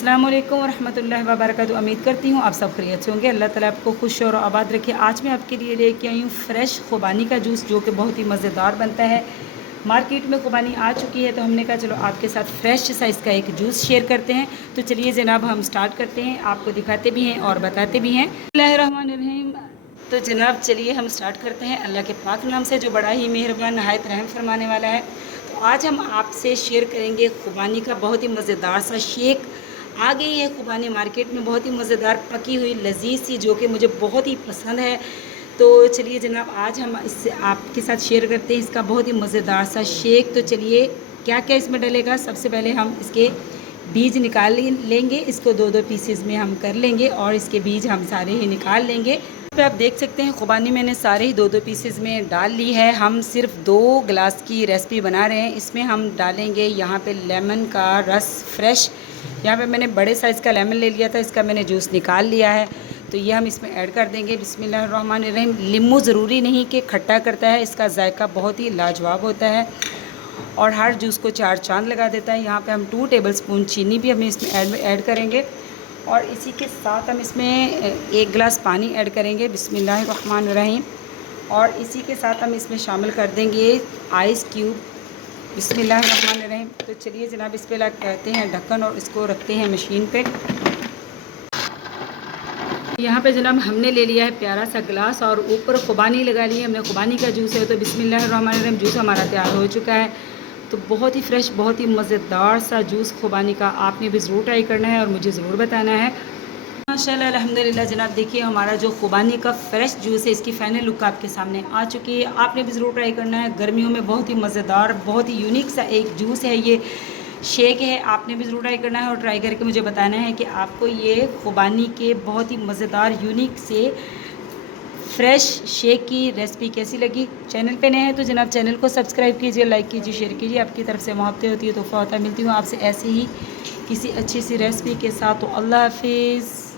अस्सलाम वालेकुम रहमतुल्लाहि व बरकातहू। उम्मीद करती हूँ आप सब खैरियत से होंगे। अल्लाह ताला आपको खुश और आबाद रखे। आज मैं आपके लिए लेके आई हूँ फ़्रेश खुबानी का जूस, जो कि बहुत ही मज़ेदार बनता है। मार्केट में खुबानी आ चुकी है, तो हमने कहा चलो आपके साथ फ़्रेश साइज़ का एक जूस शेयर करते हैं। तो चलिए जनाब हम स्टार्ट करते हैं, आपको दिखाते भी हैं और बताते भी हैं। बिस्मिल्लाहिर्रहमानिर्रहीम। तो जनाब चलिए हम स्टार्ट करते हैं अल्लाह के पाक नाम से, जो बड़ा ही मेहरबान नहायत रहम फरमाने वाला है। तो आज हम आपसे शेयर करेंगे खुबानी का बहुत ही मज़ेदार सा शेक। आ गई है खुबानी मार्केट में, बहुत ही मज़ेदार पकी हुई लजीज सी, जो कि मुझे बहुत ही पसंद है। तो चलिए जनाब आज हम इससे आपके साथ शेयर करते हैं इसका बहुत ही मज़ेदार सा शेक। तो चलिए क्या क्या इसमें डलेगा। सबसे पहले हम इसके बीज निकाल लेंगे, इसको दो दो पीसेस में हम कर लेंगे और इसके बीज हम सारे ही निकाल लेंगे। पे आप देख सकते हैं खुबानी मैंने सारे ही दो दो पीसेस में डाल ली है। हम सिर्फ 2 गिलास की रेसिपी बना रहे हैं। इसमें हम डालेंगे यहाँ पे लेमन का रस फ्रेश। यहाँ पे मैंने बड़े साइज़ का लेमन ले लिया था, इसका मैंने जूस निकाल लिया है। तो ये हम इसमें ऐड कर देंगे। बिस्मिल्लाहिर्रहमानिर्रहीम। नींबू ज़रूरी नहीं कि खट्टा करता है, इसका जायका बहुत ही लाजवाब होता है और हर जूस को 4 चांद लगा देता है। यहाँ पे हम 2 टेबलस्पून चीनी भी हमें इसमें ऐड करेंगे और इसी के साथ हम इसमें 1 गिलास पानी ऐड करेंगे। बिस्मिल्लाहिर्रहमानिर्रहीम। और इसी के साथ हम इसमें शामिल कर देंगे आइस क्यूब। बिस्मिल्लाहिर्रहमानिर्रहीम। तो चलिए जनाब इस पे लगाते हैं ढक्कन और इसको रखते हैं मशीन पे। यहाँ पे जनाब हमने ले लिया है प्यारा सा गिलास और ऊपर खुबानी लगा ली है हमने। खुबानी का जूस है। तो बिस्मिल्लाहिर्रहमानिर्रहीम जूस हमारा तैयार हो चुका है। तो बहुत ही फ्रेश, बहुत ही मज़ेदार सा जूस खुबानी का आपने भी ज़रूर ट्राई करना है और मुझे ज़रूर बताना है। माशाल्लाह अल्हम्दुलिल्लाह जनाब देखिए हमारा जो खुबानी का फ़्रेश जूस है, इसकी फ़ाइनल लुक आपके सामने आ चुकी है। आपने भी ज़रूर ट्राई करना है। गर्मियों में बहुत ही मज़ेदार, बहुत ही यूनिक सा एक जूस है, ये शेक है। आपने भी ज़रूर ट्राई करना है और ट्राई करके मुझे बताना है कि आपको ये खुबानी के बहुत ही मज़ेदार यूनिक से फ़्रेश शेक की रेसिपी कैसी लगी। चैनल पे नए हैं तो जनाब चैनल को सब्सक्राइब कीजिए, लाइक कीजिए, शेयर कीजिए। आपकी तरफ से मोहब्बतें होती है, तोहफ़ा होता है। मिलती हूँ आपसे ऐसे ही किसी अच्छी सी रेसिपी के साथ। तो अल्लाह हाफिज़।